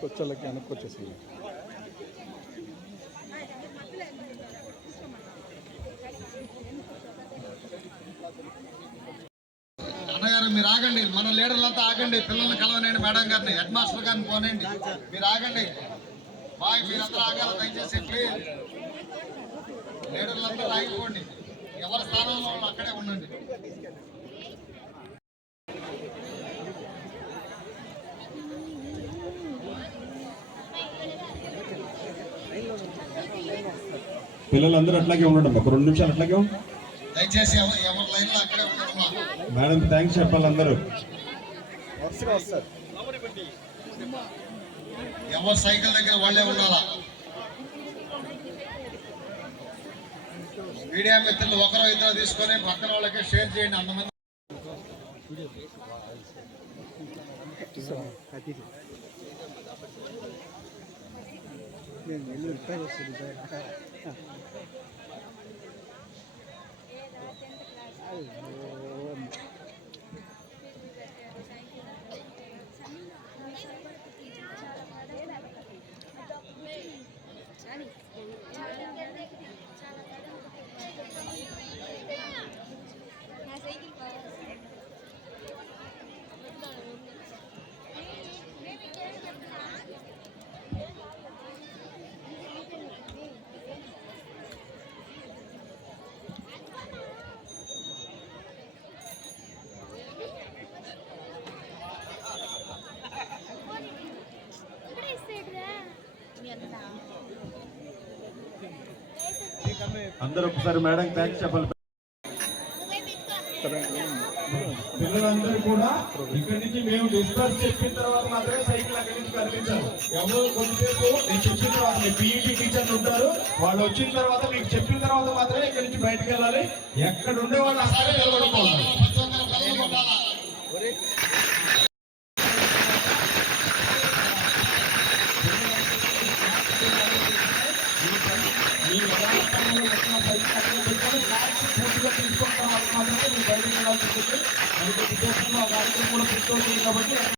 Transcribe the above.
కొచ్చలకి వెనక్కి అన్నగారు మీరు ఆగండి. మన లీడర్లంతా ఆగండి. పిల్లల్ని కలవనండి మేడం గారిని హెడ్ మాస్టర్ గారిని పోనండి మీరు ఆగండి. బాయ్ మీరందరూ ఆగాలి. దయచేసి ప్లీజ్. లీడర్లంతా ఆగిపోండి. ఎవరి స్థానంలో అక్కడే ఉండండి. పిల్లలందరూ అట్లాగే ఉండండి. ఒక రెండు నిమిషాలు అట్లాగే. దయచేసి మేడం థ్యాంక్స్ చెప్పాలి అందరూ. ఎవరు సైకిల్ దగ్గర వాళ్ళే ఉండాలా? మీడియా మిత్రులు ఒకరో ఇద్దరు తీసుకొని పక్కన వాళ్ళకి షేర్ చేయండి. అంతమంది నేను వెళ్ళి రిపేర్ వస్తుంది సార్ అందరూ ఒకసారి మేడం థ్యాంక్స్ చెప్పాలి. పిల్లలందరూ కూడా ఇక్కడి నుంచి మేము డిస్కస్ చెప్పిన తర్వాత మాత్రమే సైకిల్ అక్కడి నుంచి కనిపించాలి ఎవరు కొంతసేపు నేను చెప్పిన తర్వాత పీఈటీ టీచర్లు ఉంటారు. వాళ్ళు వచ్చిన తర్వాత మీకు చెప్పిన తర్వాత మాత్రమే ఇక్కడి నుంచి బయటకు వెళ్ళాలి. ఎక్కడ ఉండే వాళ్ళు అక్కడే మీ యథాస్థానంలో పెట్టిన సైకిల్ పెట్టుకొని మార్క్స్ పూర్తిగా తీసుకుంటాం మాత్రమే మీరు బయటకు వెళ్ళాల్సి ఉంటుంది అందుకే ఆ కార్యక్రమం కూడా కాబట్టి